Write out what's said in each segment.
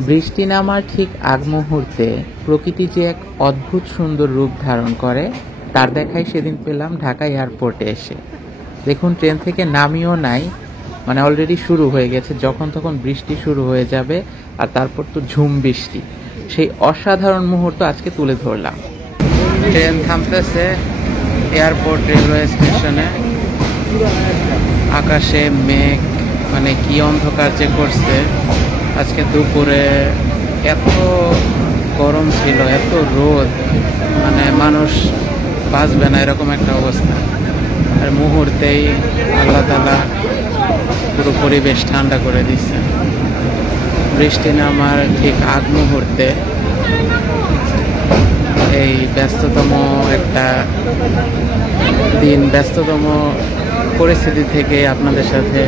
বৃষ্টি নামার ঠিক আগ মুহূর্তে প্রকৃতি যে এক অদ্ভুত সুন্দর রূপ ধারণ করে তার দেখাই সেদিন পেলাম ঢাকা এয়ারপোর্টে এসে। দেখুন, ট্রেন থেকে নামিও নাই, মানে অলরেডি শুরু হয়ে গেছে, যখন তখন বৃষ্টি শুরু হয়ে যাবে, আর তারপর তো ঝুম বৃষ্টি। সেই অসাধারণ মুহূর্ত আজকে তুলে ধরলাম। ট্রেন থামতেছে এয়ারপোর্ট রেলওয়ে স্টেশনে। আকাশে মেঘ, মানে কি অন্ধকার যে করছে। আজকে দুপুরে এত গরম ছিল, এত রোদ, মানে মানুষ বাঁচবে না এরকম একটা অবস্থা। আর মুহূর্তেই আল্লাহ তাআলা পুরো পরিবেশ ঠান্ডা করে দিচ্ছে। বৃষ্টি নামার ঠিক আগ মুহূর্তে এই ব্যস্ততম একটা দিন, ব্যস্ততম পরিস্থিতি থেকে আপনাদের সাথে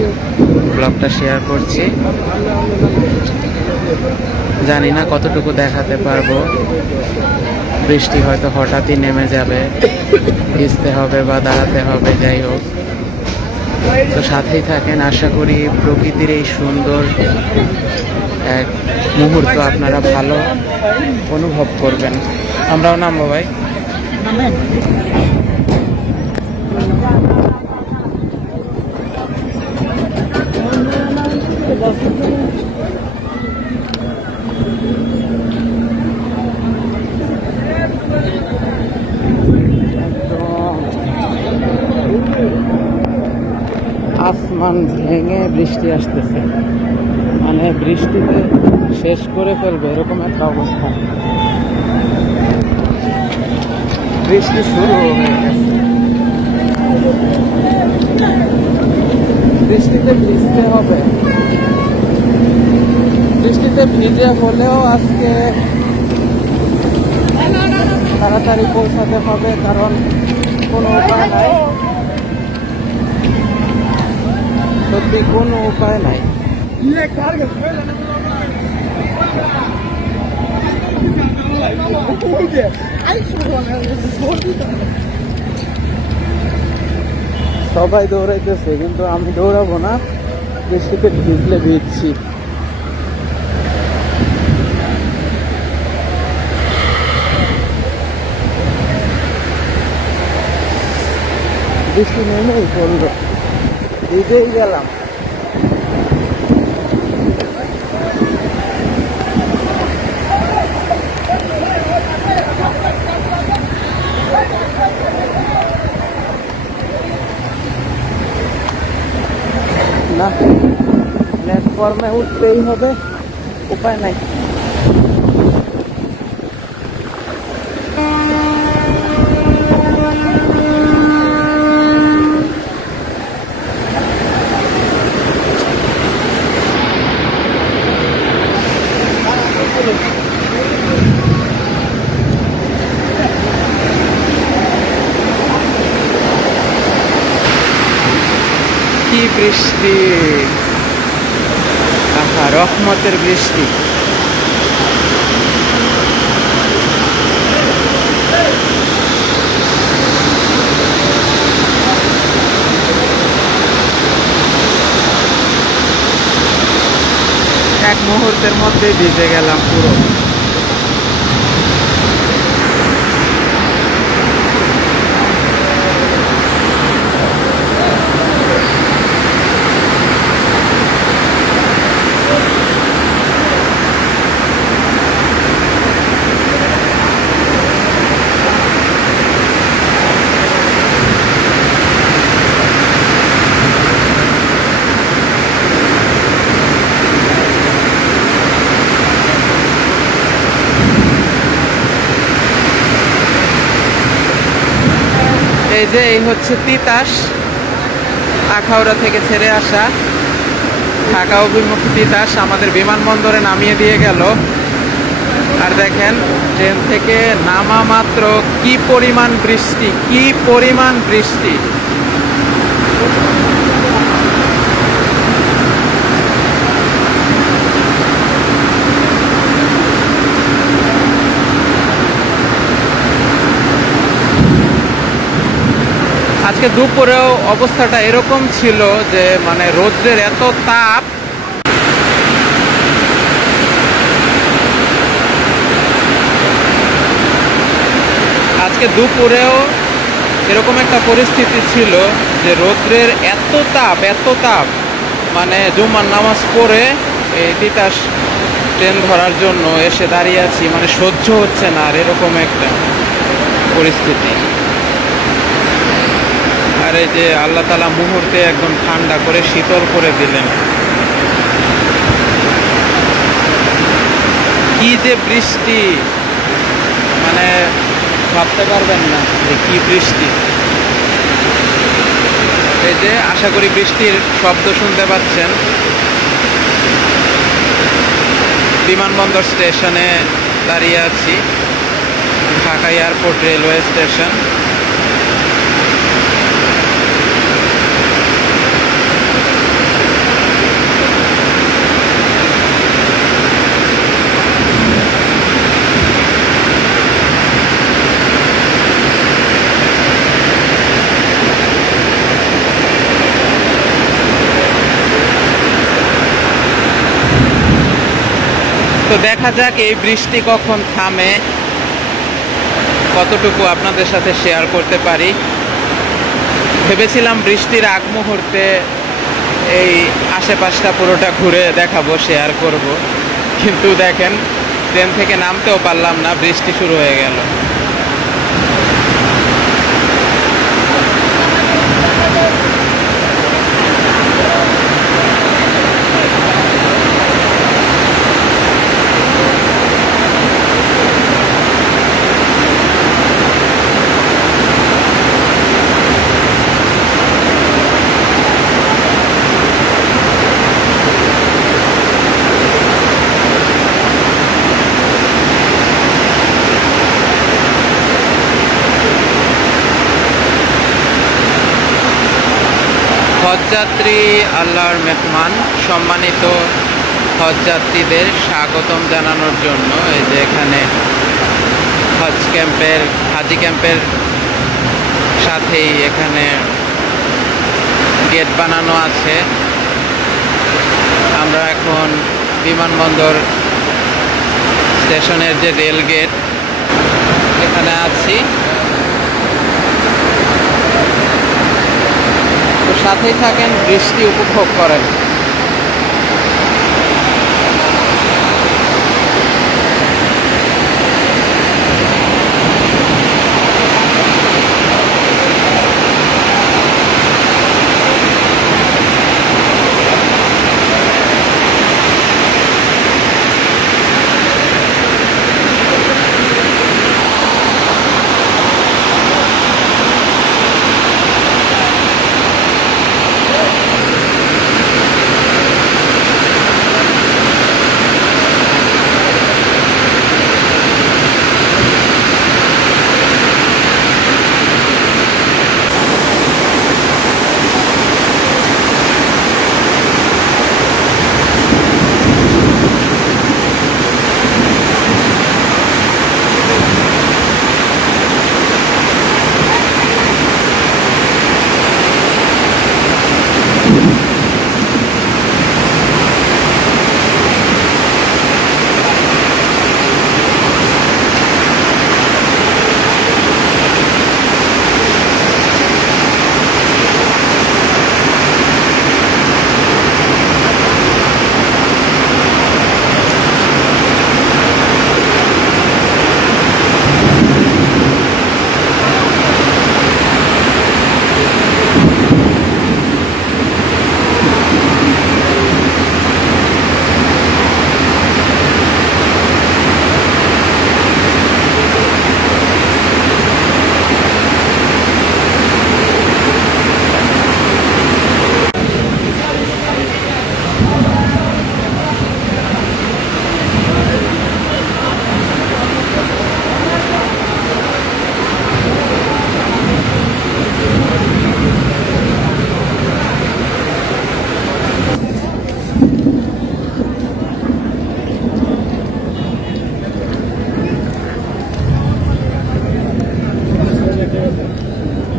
ব্লগটা শেয়ার করছি। জানি না কতটুকু দেখাতে পারবো। বৃষ্টি হয়তো হঠাৎই নেমে যাবে, ভিজতে হবে বা দাঁড়াতে হবে, যাই হোক। তো সাথেই থাকেন, আশা করি প্রকৃতির এই সুন্দর এক মুহূর্ত আপনারা ভালো অনুভব করবেন। আমরাও নামবো ভাই। আসমান ভেঙে বৃষ্টি আসতেছে, মানে বৃষ্টিতে শেষ করে ফেলবে এরকম একটা অবস্থা। বৃষ্টি শুরু হয়ে গেছে, বৃষ্টিতে ভিজতে হবে। বৃষ্টিতে ভিজে হলেও আজকে তাড়াতাড়ি পৌঁছাতে হবে, কারণ কোনো উপায় নাই, সত্যি কোনো উপায় নাই। সবাই দৌড়াইতেছে, কিন্তু আমি দৌড়াবো না, বৃষ্টিতে ভিজলে ভিজছি। বৃষ্টি নেমেই পড়লো, ভিজেই গেলাম। না, প্ল্যাটফর্মে উঠতেই হবে, উপায় নাই। কি বৃষ্টি, আহা, রহমতের বৃষ্টি। এক মুহূর্তের মধ্যেই ভিজে গেলাম পুরো। এই হচ্ছে তিতাস, আখাউড়া থেকে ছেড়ে আসা ঢাকা অভিমুখী তিতাস আমাদের বিমানবন্দরে নামিয়ে দিয়ে গেল। আর দেখেন, ট্রেন থেকে নামা মাত্র কি পরিমাণ বৃষ্টি, কি পরিমাণ বৃষ্টি। আজকে দুপুরেও অবস্থাটা এরকম ছিল যে মানে রৌদ্রের এত তাপ, আজকে দুপুরেও এরকম একটা পরিস্থিতি ছিল যে রৌদ্রের এত তাপ, মানে জুমার নামাজ পড়ে এই তিতাস ট্রেন ধরার জন্য এসে দাঁড়িয়ে আছি, মানে সহ্য হচ্ছে না আর এরকম একটা পরিস্থিতি। আর এই যে আল্লাহ তাআলা মুহূর্তে একদম ঠান্ডা করে শীতল করে দিলেন। কি যে বৃষ্টি, মানে ভাবতে পারবেন না যে কি বৃষ্টি। এই যে আশা করি বৃষ্টির শব্দ শুনতে পাচ্ছেন। বিমানবন্দর স্টেশনে দাঁড়িয়ে আছি, ঢাকা এয়ারপোর্ট রেলওয়ে স্টেশন। তো দেখা যাক এই বৃষ্টি কখন থামে, কতটুকু আপনাদের সাথে শেয়ার করতে পারি। ভেবেছিলাম বৃষ্টির আগ মুহূর্তে এই আশেপাশটা পুরোটা ঘুরে দেখাবো, শেয়ার করব, কিন্তু দেখেন ট্রেন থেকে নামতেও পারলাম না, বৃষ্টি শুরু হয়ে গেল। হজযাত্রী, আল্লাহর মেহমান, সম্মানিত হজযাত্রীদের স্বাগতম জানানোর জন্য এই যে এখানে হাজি ক্যাম্পের সাথেই এখানে গেট বানানো আছে। আমরা এখন বিমানবন্দর স্টেশনের যে রেল গেট এখানে আছি। তো সাথেই থাকেন, বৃষ্টি উপভোগ করেন।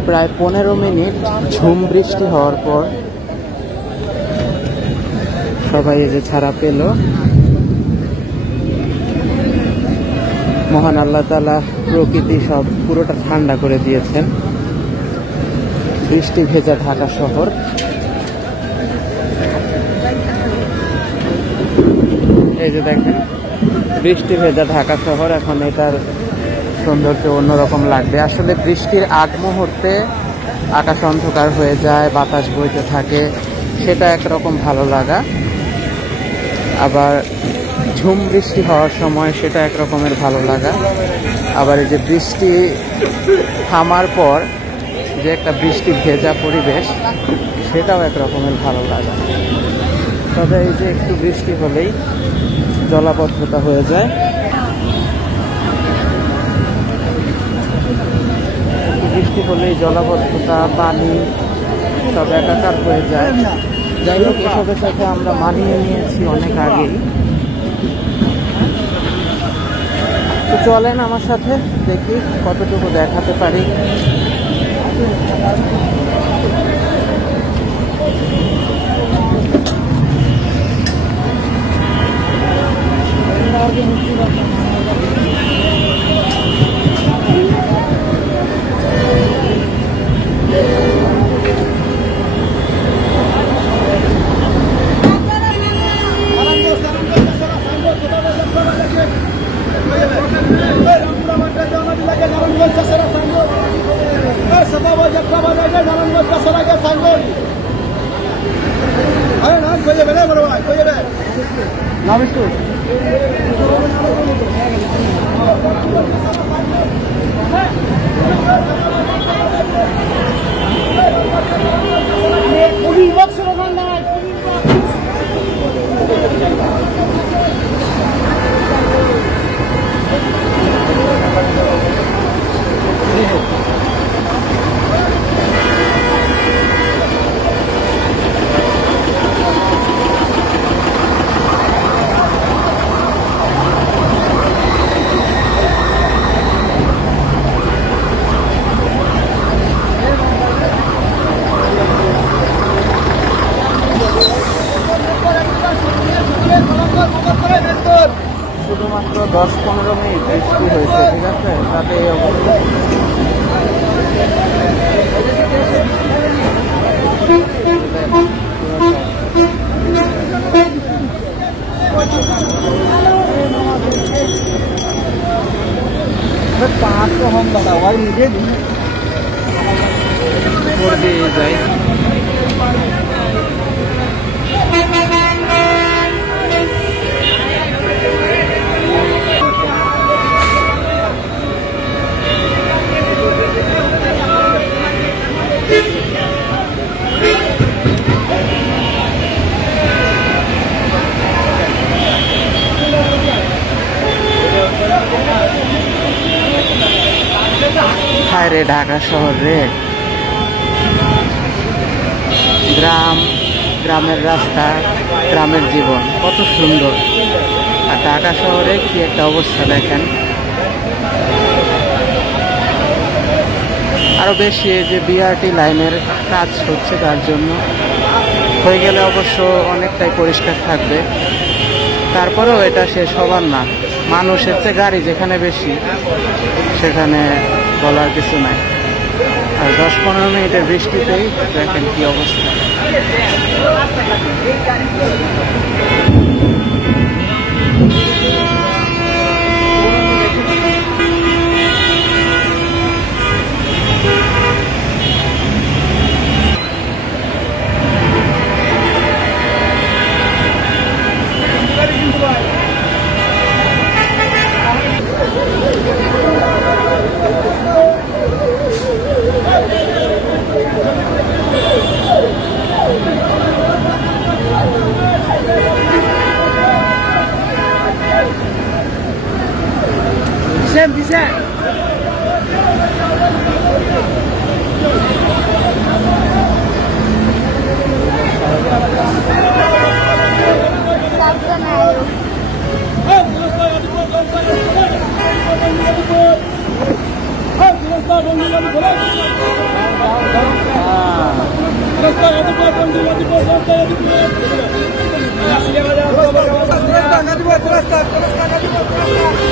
প্রায় 15 মিনিট ঝুম বৃষ্টি হওয়ার পর সবাই এই যে ছাড়া পেল। মহান আল্লাহ তাআলা প্রকৃতি সব পুরোটা ঠান্ডা করে দিয়েছেন। বৃষ্টি ভেজা ঢাকা শহর, এই যে দেখেন বৃষ্টি ভেজা ঢাকা শহর। এখন এটার সৌন্দর্য অন্যরকম লাগবে। আসলে বৃষ্টির আগ মুহূর্তে আকাশ অন্ধকার হয়ে যায়, বাতাস বইতে থাকে, সেটা একরকম ভালো লাগা। আবার ঝুম বৃষ্টি হওয়ার সময় সেটা এক রকমের ভালো লাগা। আবার এই যে বৃষ্টি থামার পর যে একটা বৃষ্টি ভেজা পরিবেশ, সেটাও এক রকমের ভালো লাগা। তবে এই যে একটু বৃষ্টি হলেই জলাবদ্ধতা হয়ে যায়, একটু বৃষ্টি হলেই জলাবদ্ধতা, পানি সব একাকার হয়ে যায়। যাই হোক, এসবের সাথে আমরা মানিয়ে নিয়েছি অনেক আগেই। তো চলেন আমার সাথে, দেখি কতটুকু দেখাতে পারি। শুধুমাত্র 10-15 মিনিট বৃষ্টি হয়েছে, ঠিক আছে, তাতে এই অবস্থা। पाँच तो हम बताओ मुझे যাই। হায় রে ঢাকা শহর রে, গ্রাম, গ্রামের রাস্তা, গ্রামের জীবন কত সুন্দর। আর ঢাকা শহরে কি একটা অবস্থা দেখেন। আরো বেশি এই যে বিআরটি লাইনের কাজ হচ্ছে, তার জন্য হয়ে গেলে অবশ্য অনেকটাই পরিষ্কার থাকবে। তারপরেও এটা শেষ হবার না। মানুষের চেয়ে গাড়ি যেখানে বেশি, সেখানে বলার কিছু নাই। আর 10-15 মিনিটের বৃষ্টিতেই দেখেন কি অবস্থা। bisa. Terus